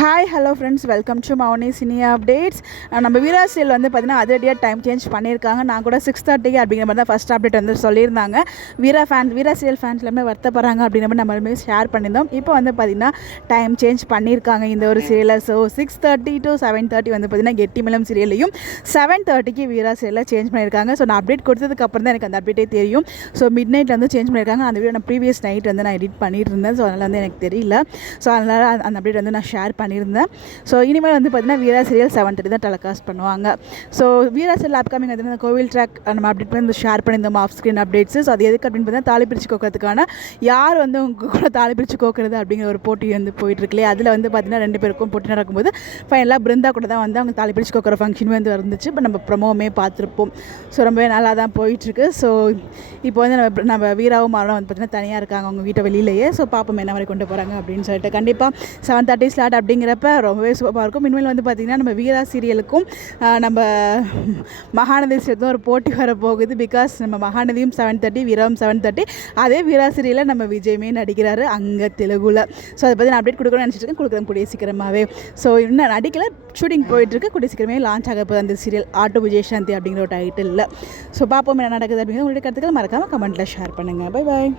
Hi hello friends, welcome to Mouni cinema updates. நம்ம Veera serial வந்து பார்த்திங்கன்னா அதிரடியாக டைம் சேஞ்ச் பண்ணியிருக்காங்க. நான் கூட 6:30 அப்படிங்கிற மாதிரி தான் ஃபஸ்ட் அப்டேட் வந்து சொல்லியிருந்தாங்க. வீரா சீரியல் ஃபேன்ஸ் எல்லாமே வருத்தப்படுறாங்க அப்படிங்கிற மாதிரி நம்மளுமே ஷேர் பண்ணியிருந்தோம். இப்போ வந்து பார்த்திங்கன்னா டைம் சேஞ்ச் பண்ணியிருக்காங்க இந்த ஒரு சீரியலில். ஸோ 6:30 to 7:30 வந்து பார்த்திங்கன்னா கெட்டிமலம் சீரியலையும் 7:30க்கு வீரா சீரியலில் சேஞ்ச் பண்ணியிருக்காங்க. ஸோ நான் அப்டேட் கொடுத்ததுக்கப்புறம் தான் எனக்கு அந்த அப்டேட்டே தெரியும். ஸோ மிட் நைட்டில் வந்து சேஞ்ச் பண்ணியிருக்காங்க. அந்த வீடியோ நான் ப்ரீவியஸ் நைட் வந்து நான் எடிட் பண்ணிட்டு இருந்தேன். ஸோ அதனால் வந்து எனக்கு தெரியல. ஸோ அதனால் அந்த அப்டேட் வந்து நான் ஷேர் பண்ணியிருந்தேன். ஸோ இனிமேல் வந்து பார்த்திங்கன்னா வீரா சீரியல் 7:30 தான் டெலிகாஸ்ட் பண்ணுவாங்க. ஸோ வீரா சீரியல் அப்கமிங் வந்து கோவில் ட்ராக் நம்ம அப்டேட் பண்ணி ஷேர் பண்ணியிருந்தோம் ஆஃப் ஸ்க்ரீன் அப்டேட்ஸ். ஸோ அது எதுக்கு அப்படின்னு பார்த்தீங்கன்னா தாலி பிரித்து கோக்கிறதுக்கான யார் வந்து உங்கள் கூட தாலி பிரித்து கோக்கிறது அப்படிங்கிற ஒரு போட்டி வந்து போயிட்டுருக்குல்லையே. அதில் வந்து பார்த்திங்கன்னா 2 பேருக்கும் போட்டி நடக்கும்போது ஃபைனலாக பிருந்தா கூட தான் வந்து அவங்க தாலி பிரித்து கோக்கிற ஃபங்க்ஷன் வந்து இருந்துச்சு. இப்போ நம்ம ப்ரமோவுமே பார்த்துருப்போம். ஸோ ரொம்பவே நல்லா தான் போயிட்டுருக்கு. ஸோ இப்போ வந்து நம்ம வீராவும் மாறனும் வந்து பார்த்திங்கன்னா தனியாக இருக்காங்க அவங்க வீட்டை வெளியிலேயே. ஸோ பாப்போம் என்ன மாதிரி கொண்டு போகிறாங்க அப்படின்னு சொல்லிட்டு. கண்டிப்பாக 7:30 ஸ்லாட் அப்படிங்கிறப்ப ரொம்பவே சூப்பராக இருக்கும். இனிமேல் வந்து பார்த்திங்கன்னா நம்ம வீரா சீரியலுக்கும் நம்ம மகாநதி சீரியலுக்கும் ஒரு போட்டி வர போகுது. பிகாஸ் நம்ம மகாநதியும் 7:30, வீராவும் 7:30. அதே வீரா சீரியலில் நம்ம விஜயமே நடிக்கிறாரு அங்கே தெலுங்குல. ஸோ அதை பற்றி நான் அப்டேட் கொடுக்கணும்னு நினச்சிட்டு இருக்கேன். கொடுக்குறேன் கூடிய சீக்கிரமாகவே. ஸோ இன்னும் நடிக்கல, ஷூட்டிங் போயிட்டுருக்கு. கூடிய சீக்கிரமே லான்ச் ஆக போகுது அந்த சீரியல் ஆட்டோ விஜயசாந்தி அப்படிங்கிற ஒரு டைட்டில். ஸோ பார்ப்போம் என்ன நடக்குது அப்படிங்கிற உங்களுடைய கருத்துக்கள் மறக்காமல் கமெண்ட்டில் ஷேர் பண்ணுங்கள். Bye bye.